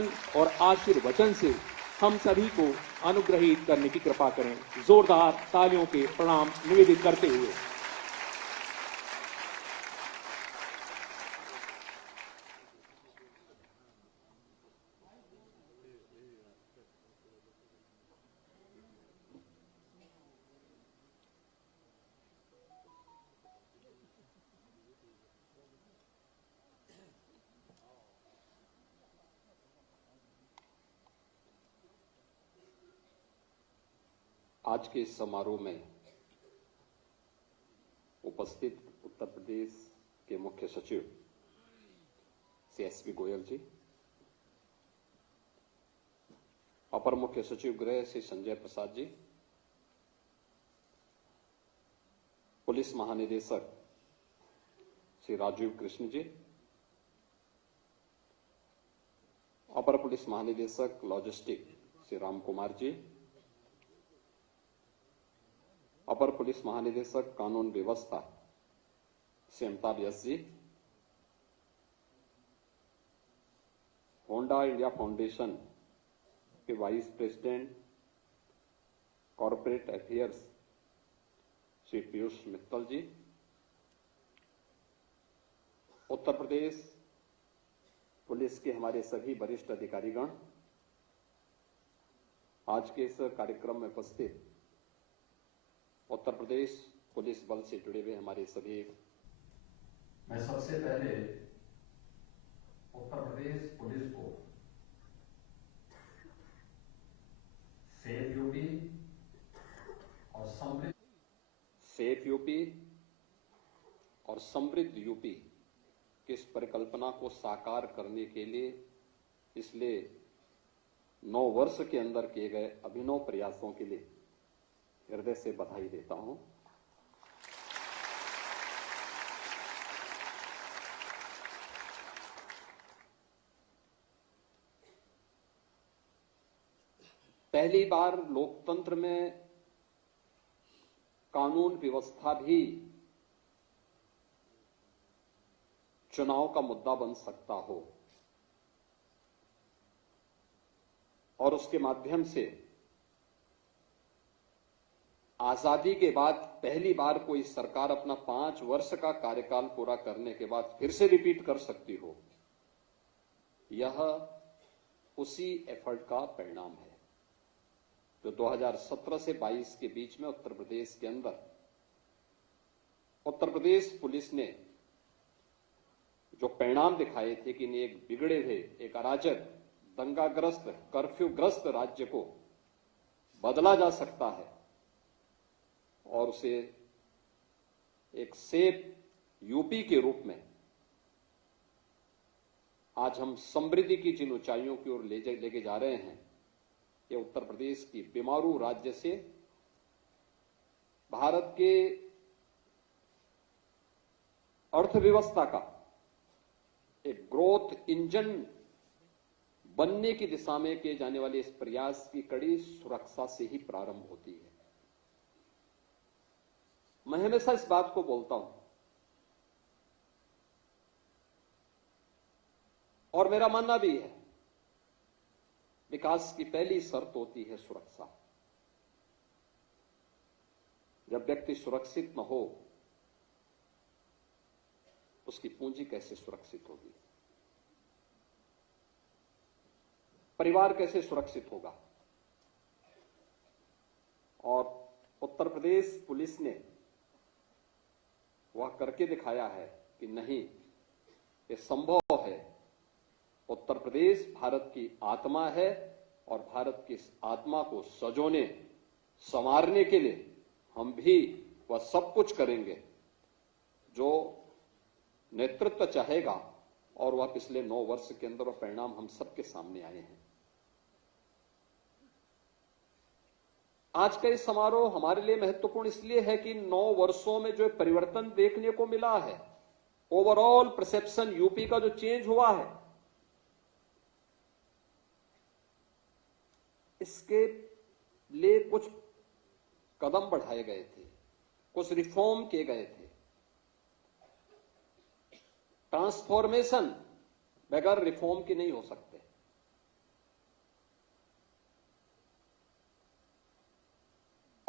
और आशीर्वचन से हम सभी को अनुग्रहित करने की कृपा करें। जोरदार तालियों के प्रणाम निवेदित करते हुए आज के इस समारोह में उपस्थित उत्तर प्रदेश के मुख्य सचिव श्री एसपी गोयल जी, अपर मुख्य सचिव गृह श्री संजय प्रसाद जी, पुलिस महानिदेशक श्री राजीव कृष्ण जी, अपर पुलिस महानिदेशक लॉजिस्टिक श्री राम कुमार जी, अपर पुलिस महानिदेशक कानून व्यवस्था श्री अमिताभ यस जी, होंडा इंडिया फाउंडेशन के vice president corporate affairs Shri Piyush Mittal जी, उत्तर प्रदेश पुलिस के हमारे सभी वरिष्ठ अधिकारीगण, आज के इस कार्यक्रम में उपस्थित उत्तर प्रदेश पुलिस बल से जुड़े हुए हमारे सभी। मैं सबसे पहले उत्तर प्रदेश पुलिस को सेफ यूपी और समृद्ध यूपी की इस परिकल्पना को साकार करने के लिए पिछले 9 वर्ष के अंदर किए गए अभिनव प्रयासों के लिए हृदय से बधाई देता हूं। पहली बार लोकतंत्र में कानून व्यवस्था भी चुनाव का मुद्दा बन सकता हो और उसके माध्यम से आजादी के बाद पहली बार कोई सरकार अपना 5 वर्ष का कार्यकाल पूरा करने के बाद फिर से रिपीट कर सकती हो, यह उसी एफर्ट का परिणाम है जो 2017 से 22 के बीच में उत्तर प्रदेश के अंदर उत्तर प्रदेश पुलिस ने जो परिणाम दिखाए थे कि एक बिगड़े हुए, एक अराजक, दंगाग्रस्त, कर्फ्यूग्रस्त राज्य को बदला जा सकता है और उसे एक सेफ यूपी के रूप में आज हम समृद्धि की जिन ऊंचाइयों की ओर लेके जा रहे हैं, ये उत्तर प्रदेश की बीमारू राज्य से भारत के अर्थव्यवस्था का एक ग्रोथ इंजन बनने की दिशा में किए जाने वाले इस प्रयास की कड़ी सुरक्षा से ही प्रारंभ होती है। मैं हमेशा इस बात को बोलता हूं और मेरा मानना भी है, विकास की पहली शर्त होती है सुरक्षा। जब व्यक्ति सुरक्षित न हो, उसकी पूंजी कैसे सुरक्षित होगी, परिवार कैसे सुरक्षित होगा। और उत्तर प्रदेश पुलिस ने वह करके दिखाया है कि नहीं, ये संभव है। उत्तर प्रदेश भारत की आत्मा है और भारत की इस आत्मा को सजोने संवारने के लिए हम भी वह सब कुछ करेंगे जो नेतृत्व चाहेगा और वह पिछले 9 वर्ष के अंदर वह परिणाम हम सबके सामने आए हैं। आज का इस समारोह हमारे लिए महत्वपूर्ण इसलिए है कि 9 वर्षों में जो परिवर्तन देखने को मिला है, ओवरऑल परसेप्शन यूपी का जो चेंज हुआ है, इसके लिए कुछ कदम बढ़ाए गए थे, कुछ रिफॉर्म किए गए थे। ट्रांसफॉर्मेशन बगैर रिफॉर्म के नहीं हो सकते।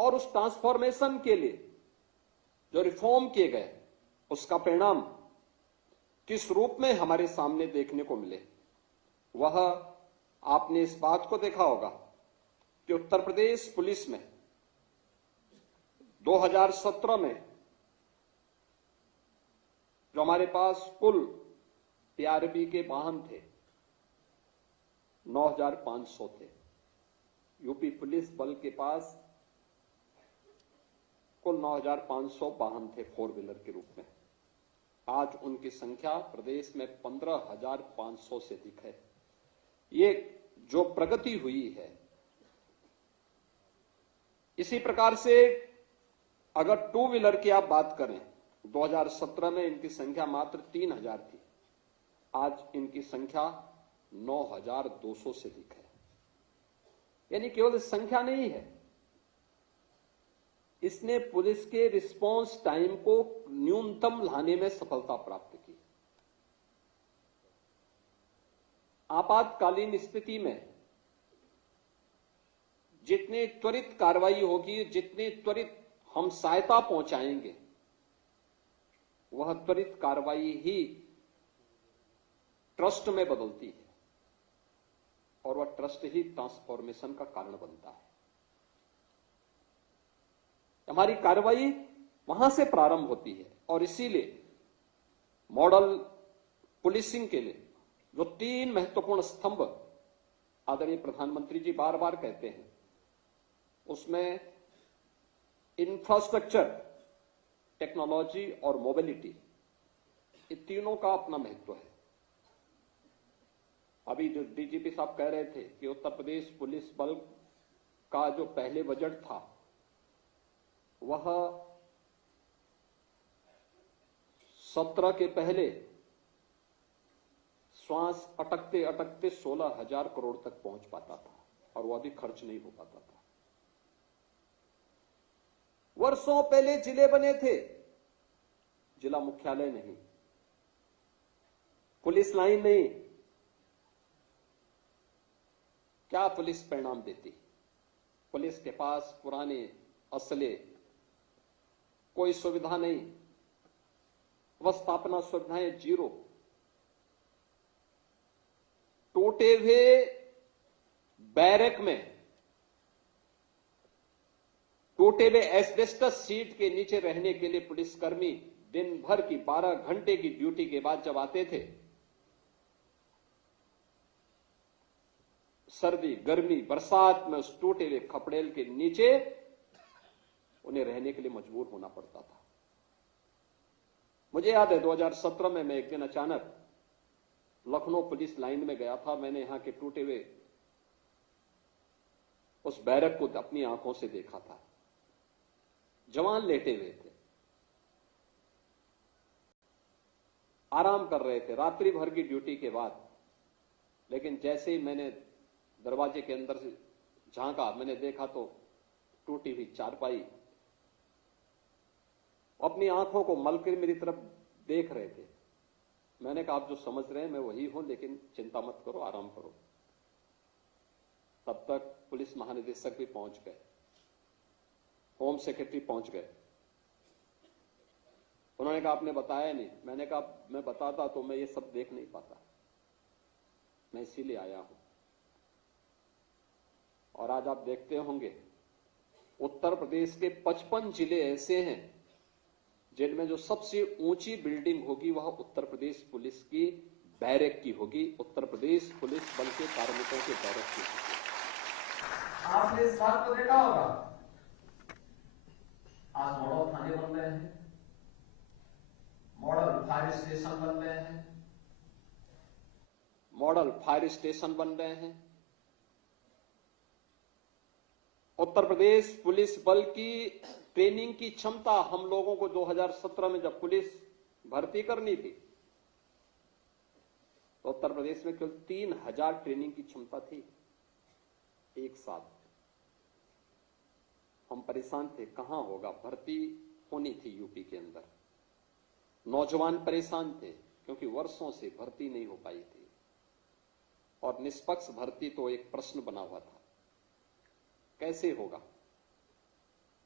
और उस ट्रांसफॉर्मेशन के लिए जो रिफॉर्म किए गए उसका परिणाम किस रूप में हमारे सामने देखने को मिले, वह आपने इस बात को देखा होगा कि उत्तर प्रदेश पुलिस में 2017 में जो हमारे पास कुल टीआरपी के वाहन थे 9,500 थे। यूपी पुलिस बल के पास कुल 9,500 वाहन थे 4 व्हीलर के रूप में। आज उनकी संख्या प्रदेश में 15,500 से अधिक है। ये जो प्रगति हुई है, इसी प्रकार से अगर 2 व्हीलर की आप बात करें, 2017 में इनकी संख्या मात्र 3,000 थी, आज इनकी संख्या 9,200 से अधिक है। यानी केवल संख्या नहीं है, इसने पुलिस के रिस्पांस टाइम को न्यूनतम लाने में सफलता प्राप्त की। आपातकालीन स्थिति में जितनी त्वरित कार्रवाई होगी, जितनी त्वरित हम सहायता पहुंचाएंगे, वह त्वरित कार्रवाई ही ट्रस्ट में बदलती है और वह ट्रस्ट ही ट्रांसफॉर्मेशन का कारण बनता है। हमारी कार्रवाई वहां से प्रारंभ होती है और इसीलिए मॉडल पुलिसिंग के लिए जो 3 महत्वपूर्ण स्तंभ आदरणीय प्रधानमंत्री जी बार बार कहते हैं, उसमें इंफ्रास्ट्रक्चर, टेक्नोलॉजी और मोबिलिटी, ये तीनों का अपना महत्व है। अभी जो डीजीपी साहब कह रहे थे कि उत्तर प्रदेश पुलिस बल का जो पहले बजट था वह 17 के पहले श्वास अटकते अटकते 16,000 करोड़ तक पहुंच पाता था और वह भी खर्च नहीं हो पाता था। वर्षों पहले जिले बने थे, जिला मुख्यालय नहीं, पुलिस लाइन नहीं। क्या पुलिस परिणाम देती? पुलिस के पास पुराने असले, कोई सुविधा नहीं, अवस्थापना सुविधाएं जीरो, टूटे हुए बैरक में, टूटे हुए एस्बेस्टस शीट के नीचे रहने के लिए पुलिसकर्मी दिन भर की 12 घंटे की ड्यूटी के बाद जब आते थे, सर्दी, गर्मी, बरसात में उस टूटे हुए खपड़ेल के नीचे उन्हें रहने के लिए मजबूर होना पड़ता था। मुझे याद है 2017 में मैं एक दिन अचानक लखनऊ पुलिस लाइन में गया था। मैंने यहां के टूटे हुए उस बैरक को अपनी आंखों से देखा था। जवान लेटे हुए थे, आराम कर रहे थे रात्रि भर की ड्यूटी के बाद। लेकिन जैसे ही मैंने दरवाजे के अंदर से झांका, मैंने देखा तो टूटी हुई चारपाई, अपनी आंखों को मलकर मेरी तरफ देख रहे थे। मैंने कहा आप जो समझ रहे हैं मैं वही हूं, लेकिन चिंता मत करो, आराम करो। तब तक पुलिस महानिदेशक भी पहुंच गए, होम सेक्रेटरी पहुंच गए। उन्होंने कहा आपने बताया नहीं। मैंने कहा मैं बताता तो मैं ये सब देख नहीं पाता, मैं इसीलिए आया हूं। और आज आप देखते होंगे उत्तर प्रदेश के 55 जिले ऐसे हैं जिनमें जो सबसे ऊंची बिल्डिंग होगी वह उत्तर प्रदेश पुलिस की बैरक की होगी, उत्तर प्रदेश पुलिस बल के कार्मिकों के बैरक की होगी। आपने इस बात को देखा होगा, आज मॉडल थाने बन रहे हैं, मॉडल फायर स्टेशन बन रहे हैं, मॉडल फायर स्टेशन बन रहे हैं। उत्तर प्रदेश पुलिस बल की ट्रेनिंग की क्षमता हम लोगों को 2017 में जब पुलिस भर्ती करनी थी तो उत्तर प्रदेश में केवल 3,000 ट्रेनिंग की क्षमता थी एक साथ। हम परेशान थे, कहां होगा, भर्ती होनी थी यूपी के अंदर। नौजवान परेशान थे क्योंकि वर्षों से भर्ती नहीं हो पाई थी और निष्पक्ष भर्ती तो एक प्रश्न बना हुआ था, कैसे होगा।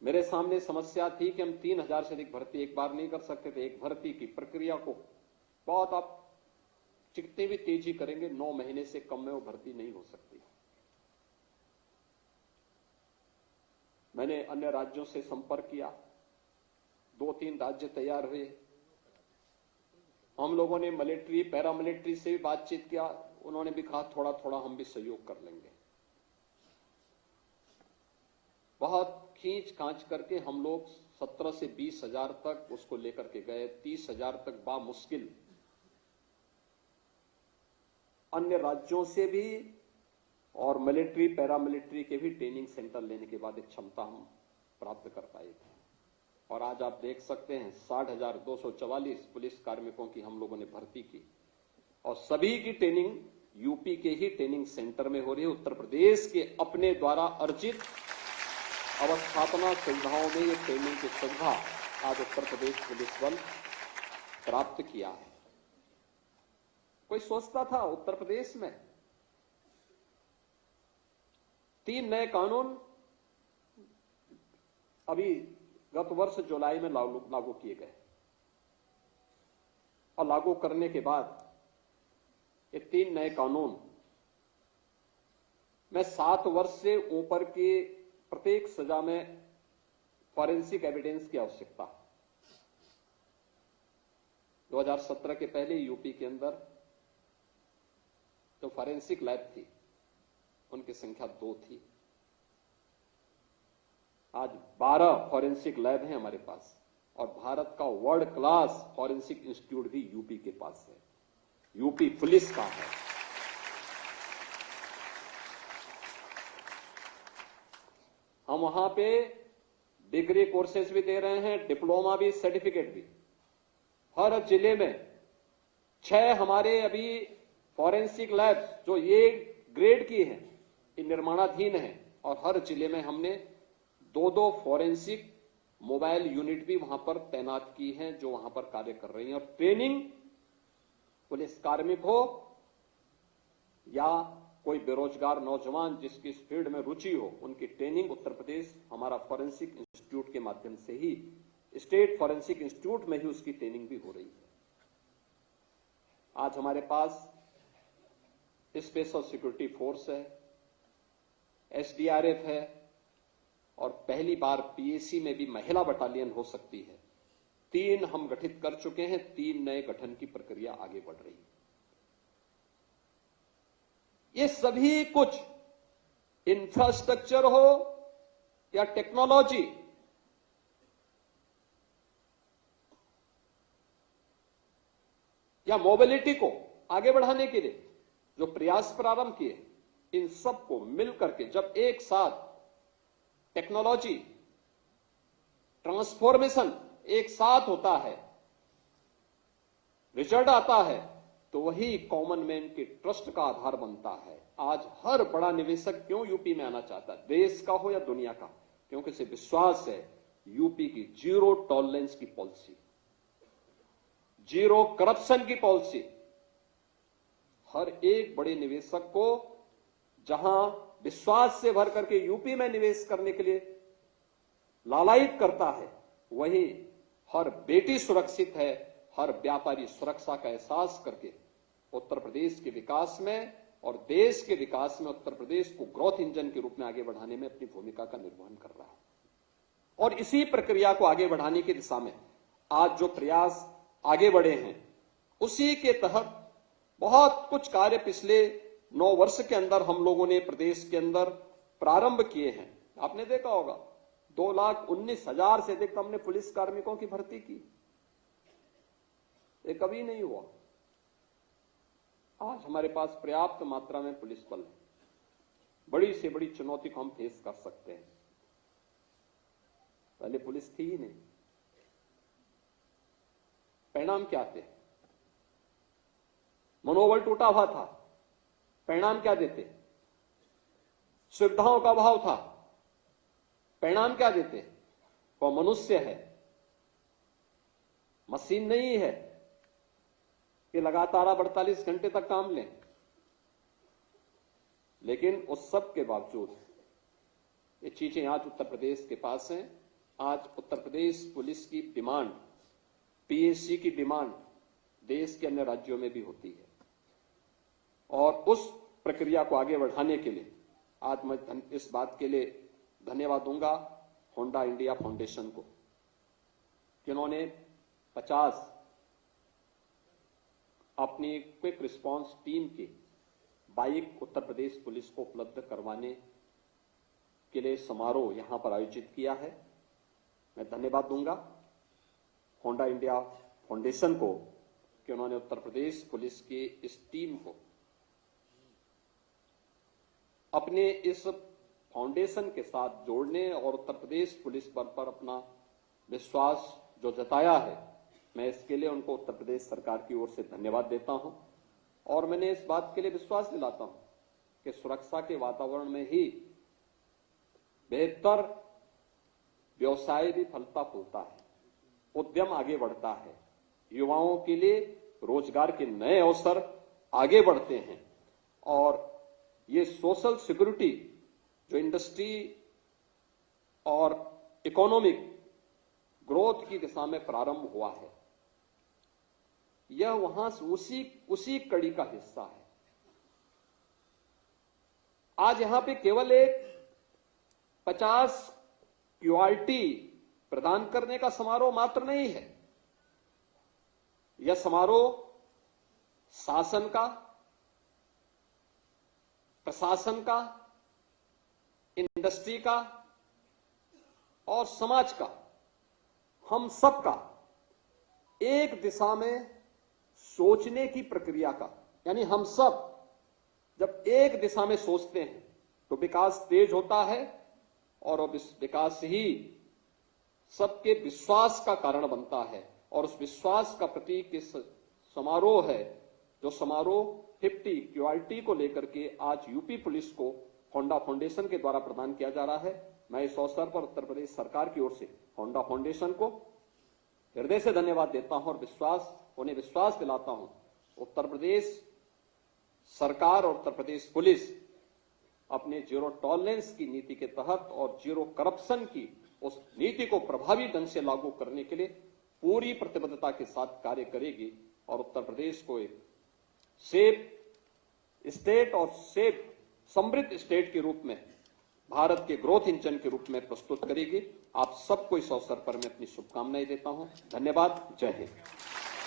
मेरे सामने समस्या थी कि हम 3000 से अधिक भर्ती एक बार नहीं कर सकते थे। एक भर्ती की प्रक्रिया को बहुत आप जितनी भी तेजी करेंगे 9 महीने से कम में वो भर्ती नहीं हो सकती। मैंने अन्य राज्यों से संपर्क किया, 2-3 राज्य तैयार हुए। हम लोगों ने मिलिट्री पैरामिलिट्री से भी बातचीत किया, उन्होंने भी कहा थोड़ा थोड़ा हम भी सहयोग कर लेंगे। बहुत खींच खांच करके हम लोग 17 से 20 हजार तक उसको लेकर के गए। 30 हजार तक बामुश्किल अन्य राज्यों से भी और मिलिट्री पैरामिलिट्री के भी ट्रेनिंग सेंटर लेने के बाद एक क्षमता हम प्राप्त कर पाए थे। और आज आप देख सकते हैं 60,244 पुलिस कार्मिकों की हम लोगों ने भर्ती की और सभी की ट्रेनिंग यूपी के ही ट्रेनिंग सेंटर में हो रही है। उत्तर प्रदेश के अपने द्वारा अर्जित अवस्थापना सुविधाओं में ये ट्रेनिंग की सुविधा आज उत्तर प्रदेश पुलिस बल प्राप्त किया है। कोई सोचता था उत्तर प्रदेश में 3 नए कानून अभी गत वर्ष जुलाई में लागू किए गए और लागू करने के बाद ये 3 नए कानून में 7 वर्ष से ऊपर के प्रत्येक सजा में फॉरेंसिक एविडेंस की आवश्यकता। 2017 के पहले यूपी के अंदर जो फॉरेंसिक लैब थी उनकी संख्या 2 थी। आज 12 फॉरेंसिक लैब हैं हमारे पास और भारत का वर्ल्ड क्लास फॉरेंसिक इंस्टीट्यूट भी यूपी के पास है, यूपी पुलिस का है। हम वहां पे डिग्री कोर्सेज भी दे रहे हैं, डिप्लोमा भी, सर्टिफिकेट भी। हर जिले में 6 हमारे अभी फॉरेंसिक लैब्स जो ये ग्रेड की हैं, ये निर्माणाधीन हैं और हर जिले में हमने 2-2 फॉरेंसिक मोबाइल यूनिट भी वहां पर तैनात की हैं जो वहां पर कार्य कर रही हैं। और ट्रेनिंग पुलिस कार्मिक हो या कोई बेरोजगार नौजवान जिसकी इस फील्ड में रुचि हो, उनकी ट्रेनिंग उत्तर प्रदेश हमारा फॉरेंसिक इंस्टीट्यूट के माध्यम से ही, स्टेट फॉरेंसिक इंस्टीट्यूट में ही उसकी ट्रेनिंग भी हो रही है। आज हमारे पास स्पेशल सिक्योरिटी फोर्स है, एसडीआरएफ है और पहली बार पीएसी में भी महिला बटालियन हो सकती है। 3 हम गठित कर चुके हैं, 3 नए गठन की प्रक्रिया आगे बढ़ रही है। ये सभी कुछ इंफ्रास्ट्रक्चर हो या टेक्नोलॉजी, या मोबिलिटी को आगे बढ़ाने के लिए जो प्रयास प्रारंभ किए, इन सबको मिलकर के जब एक साथ टेक्नोलॉजी ट्रांसफॉर्मेशन एक साथ होता है, रिजल्ट आता है, तो वही कॉमन मैन के ट्रस्ट का आधार बनता है। आज हर बड़ा निवेशक क्यों यूपी में आना चाहता है, देश का हो या दुनिया का? क्योंकि उसे विश्वास है यूपी की जीरो टॉलरेंस की पॉलिसी, जीरो करप्शन की पॉलिसी। हर एक बड़े निवेशक को जहां विश्वास से भर करके यूपी में निवेश करने के लिए लालायित करता है, वहीं हर बेटी सुरक्षित है, हर व्यापारी सुरक्षा का एहसास करके उत्तर प्रदेश के विकास में और देश के विकास में उत्तर प्रदेश को ग्रोथ इंजन के रूप में आगे बढ़ाने में अपनी भूमिका का निर्वहन कर रहा है। और इसी प्रक्रिया को आगे बढ़ाने की दिशा में आज जो प्रयास आगे बढ़े हैं, उसी के तहत बहुत कुछ कार्य पिछले 9 वर्ष के अंदर हम लोगों ने प्रदेश के अंदर प्रारंभ किए हैं। आपने देखा होगा 2,19,000 से अधिक हमने पुलिस कार्मिकों की भर्ती की, ये कभी नहीं हुआ। आज हमारे पास पर्याप्त मात्रा में पुलिस बल है, बड़ी से बड़ी चुनौती को हम फेस कर सकते हैं। पहले पुलिस थी ही नहीं। परिणाम क्या थे? मनोबल टूटा हुआ था। परिणाम क्या देते? सुविधाओं का अभाव था। परिणाम क्या देते? वो मनुष्य है, मशीन नहीं है कि लगातार 48 घंटे तक काम लें। लेकिन उस सब के बावजूद ये चीजें आज उत्तर प्रदेश के पास हैं आज उत्तर प्रदेश पुलिस की डिमांड, पीएससी की डिमांड देश के अन्य राज्यों में भी होती है और उस प्रक्रिया को आगे बढ़ाने के लिए आज मैं इस बात के लिए धन्यवाद दूंगा होंडा इंडिया फाउंडेशन को, जिन्होंने 50 अपनी क्विक रिस्पांस टीम की बाइक उत्तर प्रदेश पुलिस को उपलब्ध करवाने के लिए समारोह यहां पर आयोजित किया है। मैं धन्यवाद दूंगा होंडा इंडिया फाउंडेशन को कि उन्होंने उत्तर प्रदेश पुलिस की इस टीम को अपने इस फाउंडेशन के साथ जोड़ने और उत्तर प्रदेश पुलिस पर अपना विश्वास जो जताया है, मैं इसके लिए उनको उत्तर प्रदेश सरकार की ओर से धन्यवाद देता हूं। और मैंने इस बात के लिए विश्वास दिलाता हूं कि सुरक्षा के वातावरण में ही बेहतर व्यवसाय भी फलता फूलता है, उद्यम आगे बढ़ता है, युवाओं के लिए रोजगार के नए अवसर आगे बढ़ते हैं और ये सोशल सिक्योरिटी जो इंडस्ट्री और इकोनॉमिक ग्रोथ की दिशा में प्रारंभ हुआ है, यह वहां से उसी कड़ी का हिस्सा है। आज यहां पे केवल एक 50 क्यूआरटी प्रदान करने का समारोह मात्र नहीं है, यह समारोह शासन का, प्रशासन का, इंडस्ट्री का और समाज का, हम सबका एक दिशा में सोचने की प्रक्रिया का, यानी हम सब जब एक दिशा में सोचते हैं तो विकास तेज होता है और विकास ही सबके विश्वास का कारण बनता है और उस विश्वास का प्रतीक इस समारोह है, जो समारोह 50 क्यूआरटी को लेकर के आज यूपी पुलिस को होंडा फाउंडेशन के द्वारा प्रदान किया जा रहा है। मैं इस अवसर पर उत्तर प्रदेश सरकार की ओर से होंडा फाउंडेशन को हृदय से धन्यवाद देता हूं और उन्हें विश्वास दिलाता हूं उत्तर प्रदेश सरकार और उत्तर प्रदेश पुलिस अपने जीरो टॉलरेंस की नीति के तहत और जीरो करप्शन की उस नीति को प्रभावी ढंग से लागू करने के लिए पूरी प्रतिबद्धता के साथ कार्य करेगी और उत्तर प्रदेश को एक सेफ स्टेट और सेफ समृद्ध स्टेट के रूप में भारत के ग्रोथ इंजन के रूप में प्रस्तुत करेगी। आप सबको इस अवसर पर मैं अपनी शुभकामनाएं देता हूं। धन्यवाद। जय हिंद।